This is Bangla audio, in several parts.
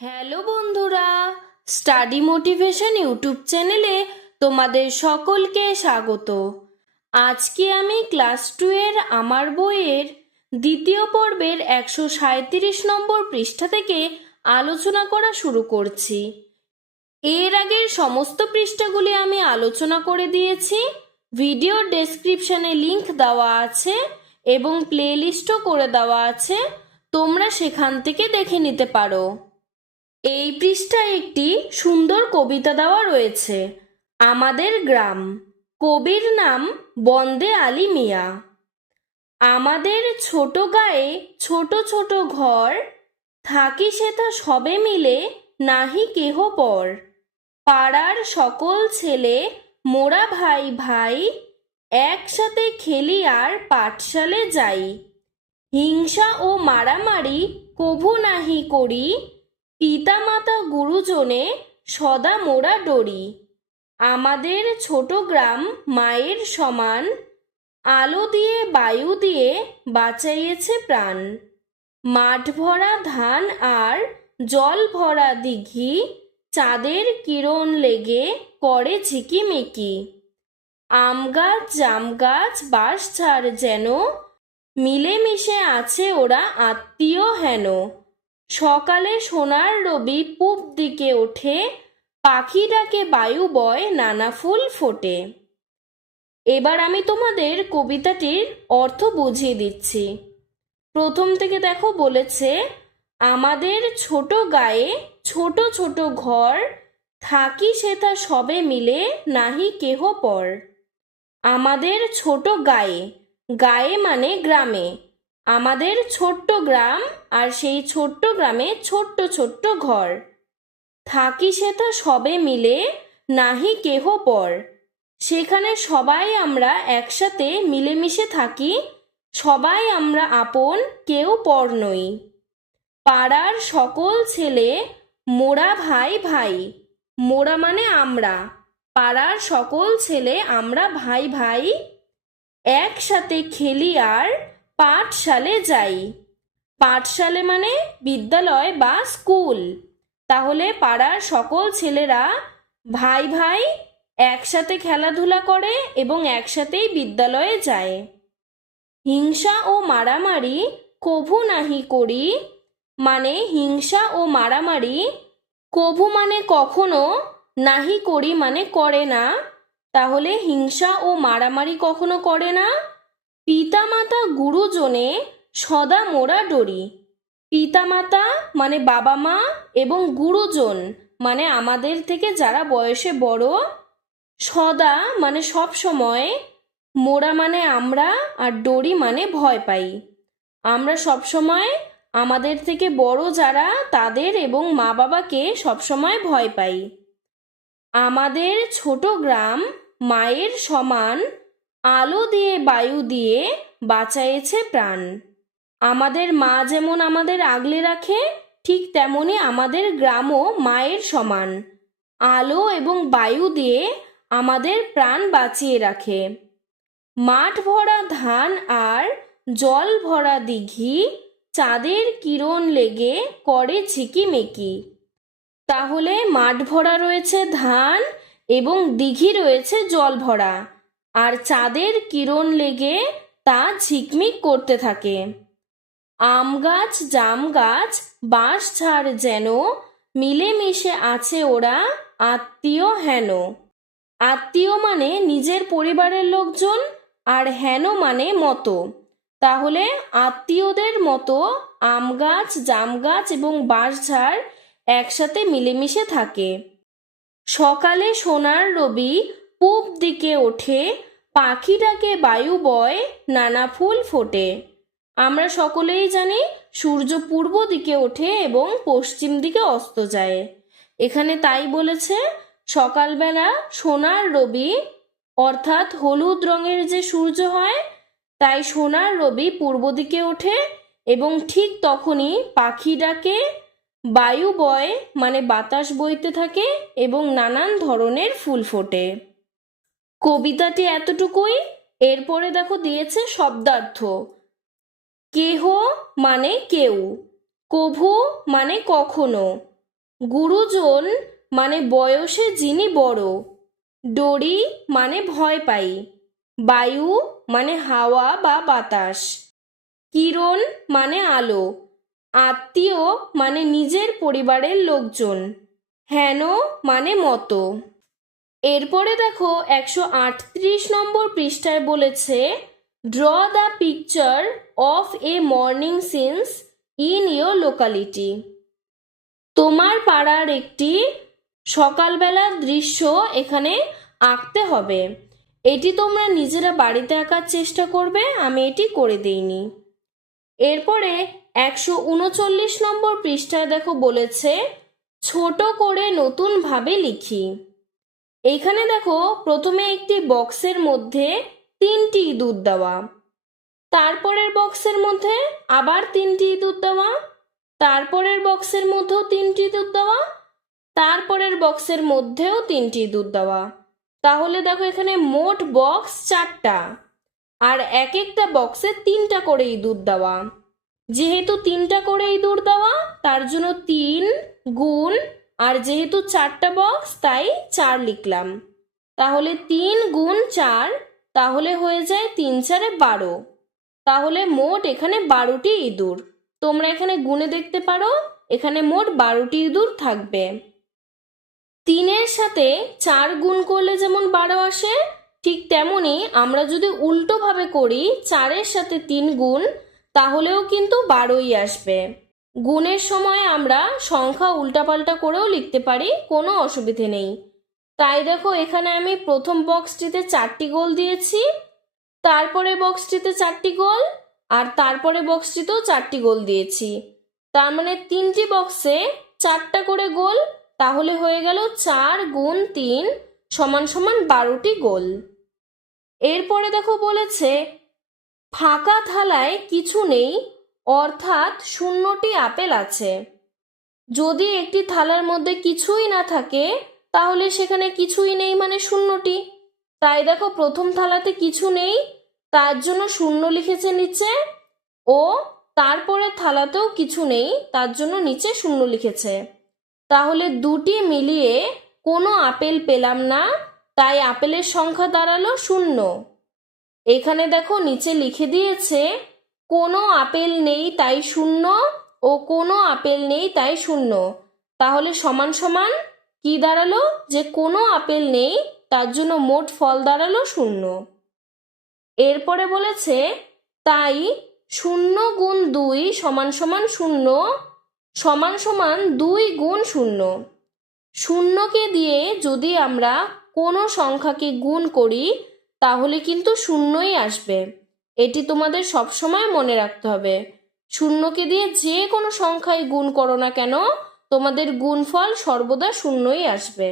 হ্যালো বন্ধুরা স্টাডি মোটিভেশন ইউটিউব চ্যানেলে তোমাদের সকলকে স্বাগত। আজকে আমি ক্লাস টু এর আমার বইয়ের দ্বিতীয় পর্বের একশো সাঁত্রিশ নম্বর পৃষ্ঠা থেকে আলোচনা করা শুরু করছি। এর আগের সমস্ত পৃষ্ঠাগুলি আমি আলোচনা করে দিয়েছি ভিডিও ডেসক্রিপশনে লিংক দেওয়া আছে এবং প্লেলিস্টও করে দেওয়া আছে, তোমরা সেখান থেকে দেখে নিতে পারো। এই পৃষ্ঠায় একটি সুন্দর কবিতা দেওয়া রয়েছে। আমাদের গ্রাম। কবির নাম বন্দে আলী মিয়া। আমাদের ছোট গায়ে ছোট ছোট ঘর, থাকি সেথা সবে মিলে নাহি কেহ পর। পাড়ার সকল ছেলে, মোরা ভাই ভাই, একসাথে খেলি আর পাঠশালে যাই। হিংসা ও মারামারি কভু নাহি করি পিতামাতা গুরুজনে সদা মোরা ডরি। আমাদের ছোট গ্রাম মায়ের সমান, আলো দিয়ে, বায়ু দিয়ে বাঁচাইয়েছে প্রাণ। মাঠ ভরা ধান আর জল ভরা দিঘি, চাঁদের কিরণ লেগে করে ঝিকিমিকি। আম গাছ, জাম গাছ বাঁশ ছাড় যেন মিলেমিশে আছে ওরা আত্মীয় হেন। সকালে সোনার রবি পূব দিকে ওঠে পাখি ডাকে বায়ু বয় নানা ফুল ফোটে। এবার আমি তোমাদের কবিতাটির অর্থ বুঝিয়ে দিচ্ছি। প্রথম থেকে দেখো বলেছে, আমাদের ছোট গায়ে ছোট ছোট ঘর, থাকি সেথা সবে মিলে নাহি কেহ পর। আমাদের ছোট গায়ে গায়ে মানে গ্রামে আমাদের ছোট্ট গ্রাম আর সেই ছোট্ট গ্রামে ছোট্ট ছোট্ট ঘর। থাকি সেথা সবে মিলে, নাহি কেহ পর। সেখানে সবাই আমরা একসাথে মিলেমিশে থাকি, সবাই আমরা আপন, কেউ পর নই। পাড়ার সকল ছেলে, মোরা ভাই ভাই। মোরা মানে আমরা, পাড়ার সকল ছেলে আমরা ভাই ভাই। একসাথে খেলি আর পাঠশালে যাই। পাঠশালে মানে বিদ্যালয় বা স্কুল। তাহলে পাড়ার সকল ছেলেরা ভাই ভাই একসাথে খেলাধুলা করে এবং একসাথেই বিদ্যালয়ে যায়। হিংসা ও মারামারি কভু নাহি করি। মানে হিংসা ও মারামারি কভু মানে কখনো, নাহি করি মানে করে না। তাহলে হিংসা ও মারামারি কখনো করে না? পিতামাতা গুরুজনে সদা মোরা ডরি। পিতামাতা মানে বাবা মা এবং গুরুজন মানে আমাদের থেকে যারা বয়সে বড়, সদা মানে সব সময়, মোরা মানে আমরা আর ডরি মানে ভয় পাই। আমরা সব সময় আমাদের থেকে বড় যারা, তাদের এবং মা বাবাকে সবসময় ভয় পাই। আমাদের ছোট গ্রাম মায়ের সমান আলো দিয়ে, বায়ু দিয়ে বাঁচাইছে প্রাণ। আমাদের মা যেমন আমাদের আগলে রাখে, ঠিক তেমনি আমাদের গ্রামও মায়ের সমান। আলো এবং বায়ু দিয়ে আমাদের প্রাণ বাঁচিয়ে রাখে। মাঠ ভরা ধান আর জল ভরা দিঘি চাঁদের কিরণ লেগে করে ঝিকিমিকি। তাহলে মাঠ ভরা রয়েছে ধান এবং দিঘি রয়েছে জল ভরা। আর চাঁদের কিরণ লেগে তা ঝিকমিক করতে থাকে। আম গাছ, জাম গাছ, বাঁশ ঝাড় যেন মিলেমিশে আছে ওরা, আত্মীয় হেন। আত্মীয় মানে নিজের পরিবারের লোকজন আর হেন মানে মতো। তাহলে আত্মীয়দের মতো আম গাছ, জাম গাছ এবং বাঁশঝাড় একসাথে মিলেমিশে থাকে। সকালে সোনার রবি পূব দিকে ওঠে পাখি ডাকে বায়ু বয় নানা ফুল ফোটে। আমরা সকলেই জানি সূর্য পূর্ব দিকে ওঠে এবং পশ্চিম দিকে অস্ত যায়। এখানে তাই বলেছে, সকালবেলা সোনার রবি, অর্থাৎ হলুদ রঙের যে সূর্য হয়, তাই সোনার রবি পূর্ব দিকে ওঠে এবং ঠিক তখনই পাখি ডাকে বায়ু বয় মানে বাতাস বইতে থাকে এবং নানান ধরনের ফুল ফোটে। কবিতাটি এতটুকুই? এরপরে দেখো দিয়েছে শব্দার্থ। কেহ মানে কেউ, কভু মানে কখনো, গুরুজন মানে বয়সে যিনি বড়, ডরি মানে ভয় পাই, বায়ু মানে হাওয়া বা বাতাস, কিরণ মানে আলো, আত্মীয় মানে নিজের পরিবারের লোকজন, হেন মানে মতো। এরপরে দেখো একশো আটত্রিশ নম্বর পৃষ্ঠায় বলেছে draw the picture of a morning scenes in your locality তোমার পাড়ার একটি সকালবেলার দৃশ্য এখানে আঁকতে হবে। এটি তোমরা নিজেরা বাড়িতে আঁকার চেষ্টা করবে, আমি এটি করে দিইনি। এরপরে একশো উনচল্লিশ নম্বর পৃষ্ঠায় দেখো বলেছে, ছোট করে নতুনভাবে লিখি। এইখানে দেখো, প্রথমে একটি বক্সের মধ্যে তিনটি ইঁদুর দেওয়া। তারপরের বক্সের মধ্যে আবার তিনটি ইঁদুর দেওয়া। তারপরের বক্সের মধ্যেও তিনটি ইঁদুর দেওয়া। তারপরের বক্সের মধ্যেও তিনটি ইঁদুর দেওয়া। তাহলে দেখো, এখানে মোট বক্স চারটা। আর এক একটা বক্সে তিনটা করে ইঁদুর দেওয়া। যেহেতু তিনটা করে ইঁদুর দেওয়া, তার জন্য তিন গুণ আর যেহেতু চারটা বক্স তাই চার লিখলাম। তাহলে তিন গুণ চার, তাহলে হয়ে যায় তিন চারে বারো। তাহলে মোট এখানে বারোটি ইঁদুর। তোমরা এখানে গুণে দেখতে পারো, এখানে মোট বারোটি ইঁদুর থাকবে। তিনের সাথে চার গুণ করলে যেমন বারো আসে, ঠিক তেমনি আমরা যদি উল্টোভাবে করি, চারের সাথে তিন গুণ, তাহলেও কিন্তু বারোই আসবে। গুণের সময় আমরা সংখ্যা উল্টাপাল্টা করেও লিখতে পারি, কোনো অসুবিধে নেই। তাই দেখো, এখানে আমি প্রথম বক্সটিতে চারটি গোল দিয়েছি, তারপরে বক্সটিতে চারটি গোল, আর তারপরে বক্সটিতেও চারটি গোল দিয়েছি। তার মানে তিনটি বক্সে চারটা করে গোল, তাহলে হয়ে গেল চার গুণ তিন সমান সমান বারোটি গোল। এরপরে দেখো বলেছে, ফাঁকা থালায় কিছু নেই অর্থাৎ শূন্যটি আপেল আছে। যদি একটি থালার মধ্যে কিছুই না থাকে, তাহলে সেখানে কিছুই নেই মানে শূন্যটি। তাই দেখো, প্রথম থালাতে কিছু নেই, তার জন্য শূন্য লিখেছে নিচে, ও তারপরে থালাতেও কিছু নেই, তার জন্য নিচে শূন্য লিখেছে। তাহলে দুটি মিলিয়ে কোনো আপেল পেলাম না, তাই আপেলের সংখ্যা দাঁড়াল শূন্য। এখানে দেখো, নিচে লিখে দিয়েছে কোনো আপেল নেই তাই শূন্য ও কোনো আপেল নেই তাই শূন্য। তাহলে সমান সমান কি দাঁড়াল? যে কোনো আপেল নেই, তার জন্য মোট ফল দাঁড়াল শূন্য। এরপরে বলেছে, তাই শূন্য গুণ দুই সমান সমান শূন্য, সমান সমান দুই গুণ শূন্য। শূন্যকে দিয়ে যদি আমরা কোনো সংখ্যাকে গুণ করি, তাহলে কিন্তু শূন্যই আসবে। এটি তোমাদের সবসময় মনে রাখতে হবে। শূন্যকে দিয়ে যে কোনো সংখ্যায় গুণ করো না কেন, তোমাদের গুণফল সর্বদা শূন্যই আসবে।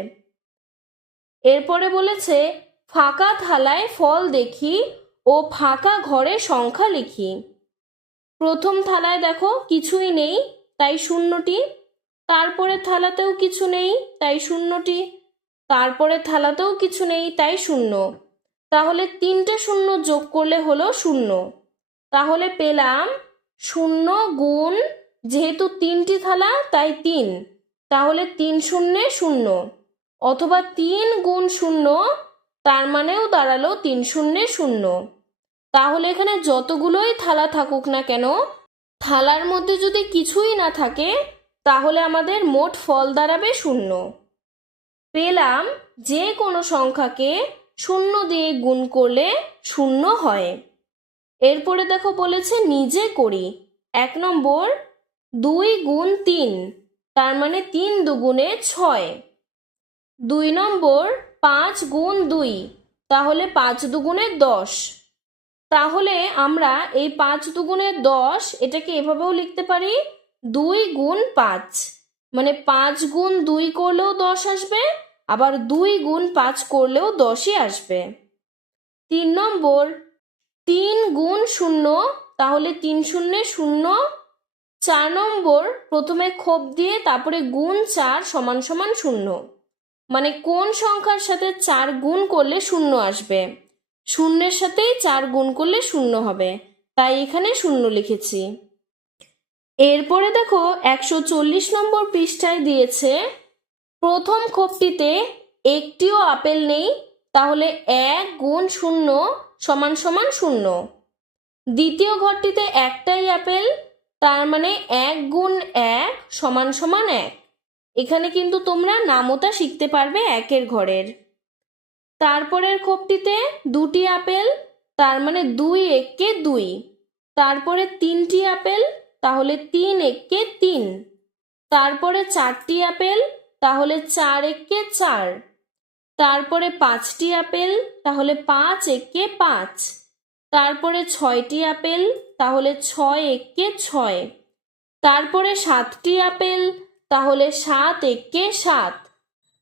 এরপরে বলেছে, ফাঁকা থালায় ফল দেখি ও ফাঁকা ঘরে সংখ্যা লিখি। প্রথম থালায় দেখো কিছুই নেই, তাই শূন্যটি। তারপরে থালাতেও কিছু নেই, তাই শূন্যটি। তারপরে থালাতেও কিছু নেই, তাই শূন্য। তাহলে তিনটে শূন্য যোগ করলে হলো শূন্য। তাহলে পেলাম শূন্য গুণ, যেহেতু তিনটি থালা, তাই তিন। তাহলে তিন শূন্যে শূন্য। অথবা তিন গুণ শূন্য, তার মানেও দাঁড়াল তিন শূন্যে শূন্য। তাহলে এখানে যতগুলোই থালা থাকুক না কেন, থালার মধ্যে যদি কিছুই না থাকে, তাহলে আমাদের মোট ফল দাঁড়াবে শূন্য। পেলাম যে কোনো সংখ্যাকে শূন্য দিয়ে গুণ করলে শূন্য হয়। এরপরে দেখো বলেছে, নিজে করি। এক নম্বর, দুই গুণ তিন, তার মানে তিন দুগুণে ছয়। দুই নম্বর, পাঁচ গুণ দুই, তাহলে পাঁচ দুগুণে দশ। তাহলে আমরা এই পাঁচ দুগুণে দশ, এটাকে এভাবেও লিখতে পারি, দুই গুণ পাঁচ। মানে পাঁচ গুণ দুই করলেও দশ আসবে আবার দুই গুণ পাঁচ করলেও দশই আসবে। তিন নম্বর, তিন গুণ শূন্য, তাহলে তিন শূন্য শূন্য। চার নম্বর, প্রথমে খোপ দিয়ে তারপরে গুণ চার সমান সমান শূন্য। মানে কোন সংখ্যার সাথে চার গুণ করলে শূন্য আসবে? শূন্যের সাথেই চার গুণ করলে শূন্য হবে। তাই এখানে শূন্য লিখেছি। এরপরে দেখো, একশো চল্লিশ নম্বর পৃষ্ঠায় দিয়েছে প্রথম খোপটিতে একটিও আপেল নেই, তাহলে এক গুণ শূন্য সমান সমান শূন্য। দ্বিতীয় ঘরটিতে একটাই আপেল, তার মানে এক গুণ এক সমান সমান এক। এখানে কিন্তু তোমরা নামতা শিখতে পারবে একের ঘরের। তারপরের খোপটিতে দুটি আপেল, তার মানে দুই এককে দুই। তারপরে তিনটি আপেল, তাহলে তিন এককে তিন। তারপরে চারটি আপেল তাহলে চার একে চার। তারপরে পাঁচটি আপেল, তাহলে পাঁচ একে পাঁচ। তারপরে ছয়টি আপেল, তাহলে ছয় একে ছয়। তারপরে সাতটি আপেল, তাহলে সাত একে সাত।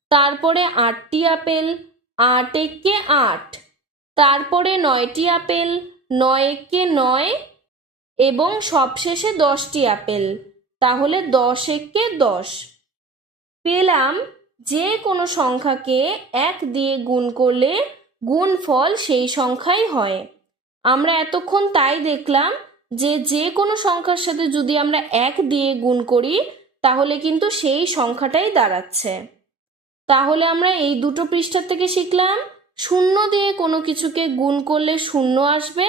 তারপরে আটটি আপেল, আট একে আট। তারপরে নয়টি আপেল, নয় একে নয়। এবং সবশেষে দশটি আপেল, তাহলে দশ একে দশ। পেলাম যে কোনো সংখ্যাকে এক দিয়ে গুণ করলে গুণফল সেই সংখ্যাই হয়। আমরা এতক্ষণ তাই দেখলাম যে যে কোনো সংখ্যার সাথে যদি আমরা এক দিয়ে গুণ করি, তাহলে কিন্তু সেই সংখ্যাটাই দাঁড়াচ্ছে। তাহলে আমরা এই দুটো পৃষ্ঠা থেকে শিখলাম, শূন্য দিয়ে কোনো কিছুকে গুণ করলে শূন্য আসবে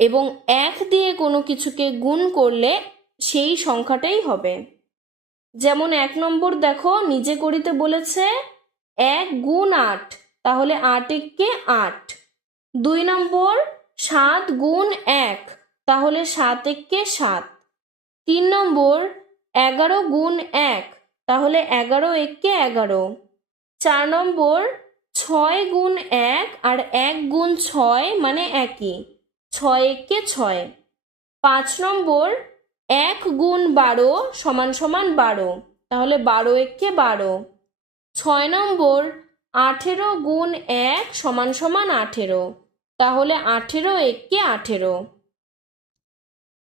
এবং এক দিয়ে কোনো কিছুকে গুণ করলে সেই সংখ্যাটাই হবে। যেমন এক নম্বর দেখো, নিজে করিতে বলেছে এক গুণ আট, তাহলে আট এককে আট। দুই নম্বর, সাত গুণ এক, তাহলে সাত এককে সাত। তিন নম্বর, এগারো গুণ এক, তাহলে এগারো এককে এগারো। চার নম্বর, ছয় গুণ এক আর এক গুণ ছয় মানে একই, ছয় এককে ছয়। পাঁচ নম্বর এক গুণ বারো সমান সমান বারো। তাহলে বারো এককে বারো। ছয় নম্বর, আঠেরো গুণ এক সমান সমান আঠেরো। তাহলে আঠেরো এককে আঠেরো।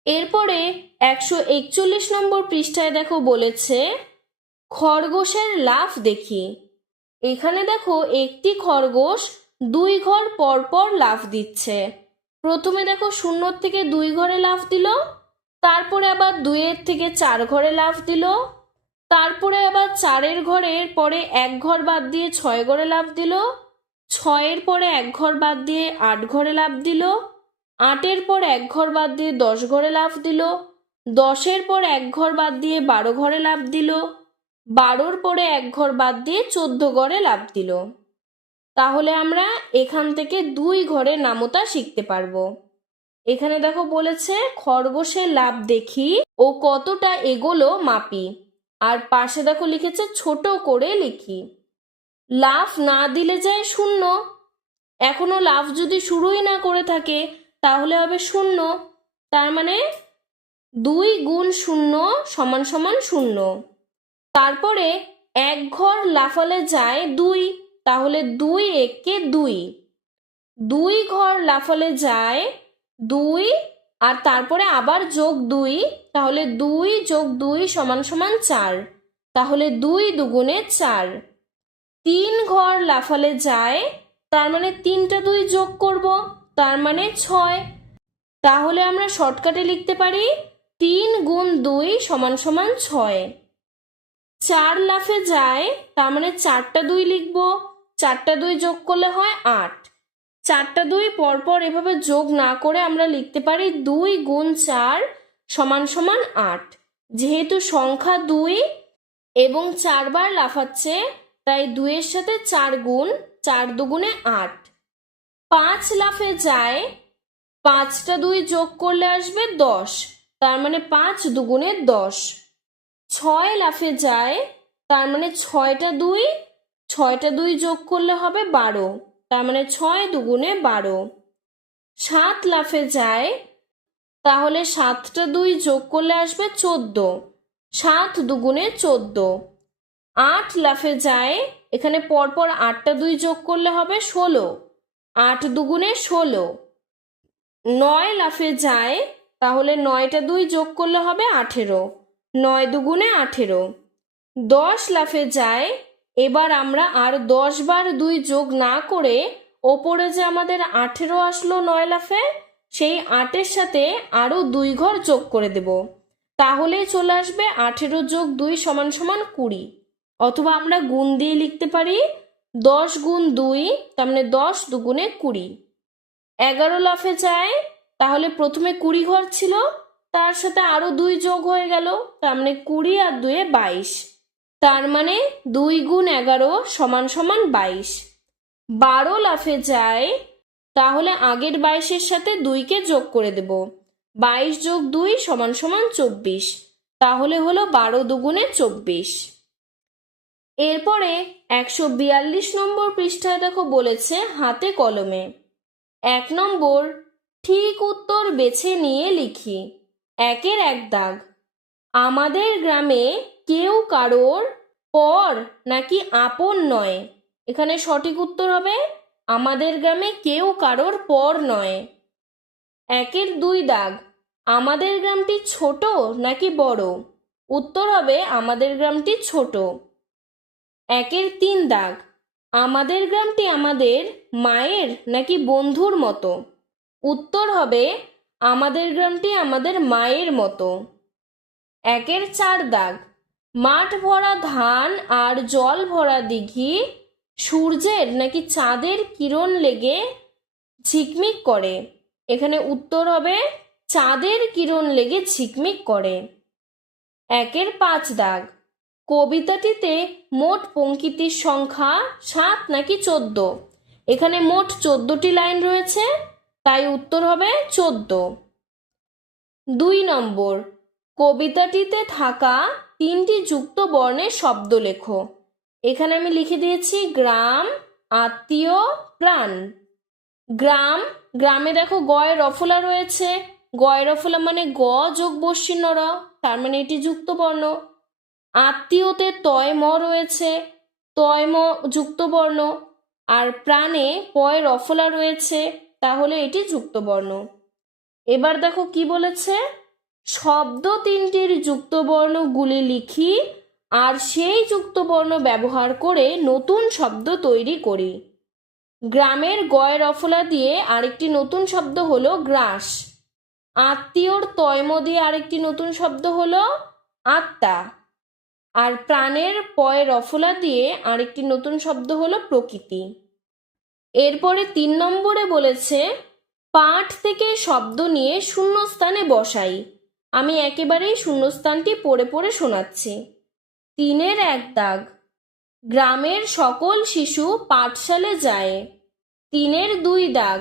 এরপরে একশো একচল্লিশ নম্বর পৃষ্ঠায় দেখো বলেছে, খরগোশের লাফ দেখি। এখানে দেখো একটি খরগোশ দুই ঘর পর পর লাফ দিচ্ছে। প্রথমে দেখো শূন্যর থেকে দুই ঘরে লাফ দিল তারপরে আবার দুইয়ের থেকে চার ঘরে লাফ দিল। তারপরে আবার চারের ঘরের পরে এক ঘর বাদ দিয়ে ছয় ঘরে লাফ দিল। ছয়ের পরে এক ঘর বাদ দিয়ে আট ঘরে লাফ দিল। আটের পর এক ঘর বাদ দিয়ে দশ ঘরে লাফ দিল। দশের পর এক ঘর বাদ দিয়ে বারো ঘরে লাফ দিল। বারোর পরে এক ঘর বাদ দিয়ে চোদ্দ ঘরে লাফ দিল। তাহলে আমরা এখান থেকে দুই ঘরে নামতা শিখতে পারব। এখানে দেখো বলেছে, খরগোশের লাভ দেখি ও কতটা এগোলো মাপি। আর পাশে দেখো লিখেছে, ছোট করে লিখি। লাফ না দিলে যায় শূন্য। এখনও লাফ যদি শুরুই না করে থাকে, তাহলে হবে শূন্য। তার মানে দুই গুণ শূন্য সমান সমান শূন্য। তারপরে এক ঘর লাফালে যায় দুই, তাহলে দুই এককে দুই। দুই ঘর লাফালে যায় দুই আর তারপরে আবার যোগ দুই, তাহলে দুই যোগ দুই সমান সমান চার। তাহলে দুই দুগুণে চার। তিন ঘর লাফালে যায়, তার মানে তিনটা দুই যোগ করব, তার মানে ছয়। তাহলে আমরা শর্টকাটে লিখতে পারি তিন গুণ দুই সমান সমান ছয়। চার লাফে যায়, তার মানে চারটা দুই লিখব, চারটা দুই যোগ করলে হয় আট। চারটা দুই পরপর এভাবে যোগ না করে আমরা লিখতে পারি দুই গুণ চার সমান সমান আট। যেহেতু সংখ্যা দুই এবং চারবার লাফাচ্ছে, তাই দুইয়ের সাথে চার গুণ, চার দুগুণে আট। পাঁচ লাফে যায়, পাঁচটা দুই যোগ করলে আসবে দশ, তার মানে পাঁচ দুগুণে দশ। ছয় লাফে যায়, তার মানে ছয়টা দুই ছয়টা দুই যোগ করলে হবে বারো। তার মানে ছয় দুগুণে বারো। সাত লাফে যায়, তাহলে সাতটা দুই যোগ করলে আসবে চোদ্দ। সাত দুগুণে চোদ্দ। আট লাফে যায়, এখানে পরপর আটটা দুই যোগ করলে হবে ষোলো। আট দুগুণে ষোলো। নয় লাফে যায়, তাহলে নয়টা দুই যোগ করলে হবে আঠেরো। নয় দুগুণে আঠেরো। দশ লাফে যায় এবার আমরা আর দশ বার দুই যোগ না করে ওপরে যে আমাদের আঠেরো আসলো নয় লাফে, সেই আটের সাথে আরও দুই ঘর যোগ করে দেব। তাহলেই চলে আসবে আঠেরো যোগ দুই সমান সমান কুড়ি। অথবা আমরা গুণ দিয়ে লিখতে পারি দশ গুণ দুই, তার মানে দশ দুগুণে কুড়ি। এগারো লাফে যায়, তাহলে প্রথমে কুড়ি ঘর ছিল, তার সাথে আরও দুই যোগ হয়ে গেল, তার মানে কুড়ি আর দুয়ে বাইশ। তার মানে দুই গুণ এগারো সমান সমান বাইশ। বারো লাফে যায়, তাহলে আগের বাইশের সাথে দুইকে যোগ করে দেব। বাইশ যোগ দুই সমান সমান চব্বিশ। তাহলে হলো বারো দুগুণে চব্বিশ। এরপরে একশো বিয়াল্লিশ নম্বর পৃষ্ঠায় দেখো বলেছে হাতে কলমে। এক নম্বর, ঠিক উত্তর বেছে নিয়ে লিখি। একের এক দাগ। আমাদের গ্রামে কেউ কারোর পর নাকি আপন নয়। এখানে সঠিক উত্তর হবে, আমাদের গ্রামে কেউ কারোর পর নয়। একের দুই দাগ, আমাদের গ্রামটি ছোট নাকি বড়? উত্তর হবে, আমাদের গ্রামটি ছোট। একের তিন দাগ, আমাদের গ্রামটি আমাদের মায়ের নাকি বন্ধুর মতো? উত্তর হবে, আমাদের গ্রামটি আমাদের মায়ের মতো। একের চার দাগ মাঠ ভরা ধান আর জল ভরা দিঘি, সূর্যের নাকি চাঁদের কিরণ লেগে ঝিকমিক করে। এখানে উত্তর হবে, চাঁদের কিরণ লেগে ঝিকমিক করে। একের পাঁচ দাগ। কবিতাটিতে মোট পঙ্কিতির সংখ্যা সাত নাকি চোদ্দ। এখানে মোট চোদ্দটি লাইন রয়েছে, তাই উত্তর হবে চোদ্দ। দুই নম্বর। কবিতাটিতে থাকা তিনটি যুক্ত বর্ণের শব্দ লেখো। এখানে আমি লিখে দিয়েছি গ্রাম, আত্মীয়, প্রাণ। গ্রাম, গ্রামে দেখো গয়, রফলা রয়েছে। গয়, রফলা মানে গ যোগ বস্যি নর, তার মানে এটি যুক্ত বর্ণ। আত্মীয়তে তয়, ম রয়েছে। তয়, ম যুক্ত বর্ণ। আর প্রাণে পয়, রফলা রয়েছে, তাহলে এটি যুক্ত বর্ণ। এবার দেখো কি বলেছে? শব্দ তিনটির যুক্তবর্ণগুলি লিখি আর সেই যুক্তবর্ণ ব্যবহার করে নতুন শব্দ তৈরি করি। গ্রামের গয় রফলা দিয়ে আরেকটি নতুন শব্দ হলো গ্রাস। আত্মীয়র তয়ম দিয়ে আরেকটি নতুন শব্দ হলো আত্মা। আর প্রাণের পয় রফলা দিয়ে আরেকটি নতুন শব্দ হলো প্রকৃতি। এরপরে তিন নম্বরে বলেছে, পাঠ থেকে শব্দ নিয়ে শূন্যস্থানে বসাই। আমি একেবারেই শূন্যস্থানটি পড়ে পড়ে শোনাচ্ছি। তিনের এক দাগ। গ্রামের সকল শিশু পাঠশালে যায়। তিনের দুই দাগ।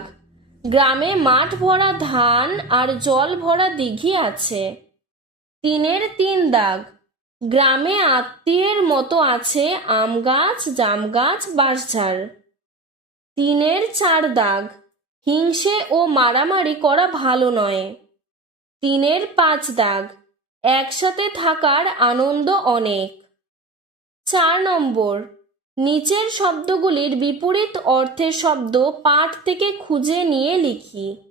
গ্রামে মাঠ ভরা ধান আর জল ভরা দিঘি আছে। তিনের তিন দাগ। গ্রামে আত্মীয়ের মতো আছে আম গাছ, জাম গাছ, বাঁশঝাড়। তিনের চার দাগ। হিংসে ও মারামারি করা ভালো নয়। তিনের পাঁচ দাগ, একসাথে থাকার আনন্দ অনেক। চার নম্বর, নিচের শব্দগুলির বিপরীত অর্থের শব্দ পাঠ থেকে খুঁজে নিয়ে লিখি।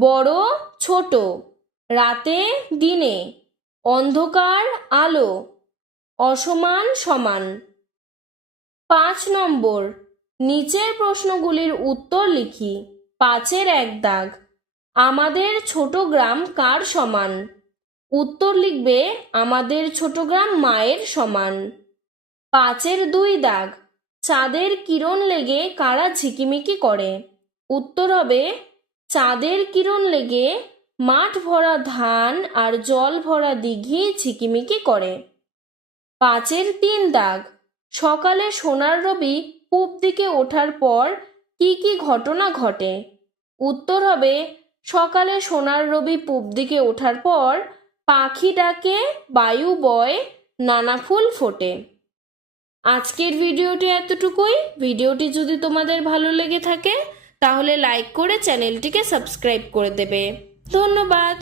বড়, ছোট, রাতে, দিনে, অন্ধকার, আলো, অসমান, সমান। পাঁচ নম্বর, নিচের প্রশ্নগুলির উত্তর লিখি, পাঁচের এক দাগ। আমাদের ছোট গ্রাম কার সমান? উত্তর লিখবে, আমাদের ছোট গ্রাম মায়ের সমান। পাঁচের দুই দাগ, চাঁদের কিরণ লেগে কারা ঝিকিমিকি করে? উত্তর হবে, চাঁদের কিরণ লেগে মাঠ ভরা ধান আর জল ভরা দিঘি ঝিকিমিকি করে। পাঁচের তিন দাগ, সকালে সোনার রবি পূব দিকে ওঠার পর কি কি ঘটনা ঘটে? উত্তর হবে সকালে সোনার রবি পূব দিকে ওঠার পর পাখি ডাকে, বায়ু বয়, নানা ফুল ফোটে। আজকের ভিডিওটি এতটুকুই। ভিডিওটি যদি তোমাদের ভালো লেগে থাকে, তাহলে লাইক করে চ্যানেলটিকে সাবস্ক্রাইব করে দেবে। ধন্যবাদ।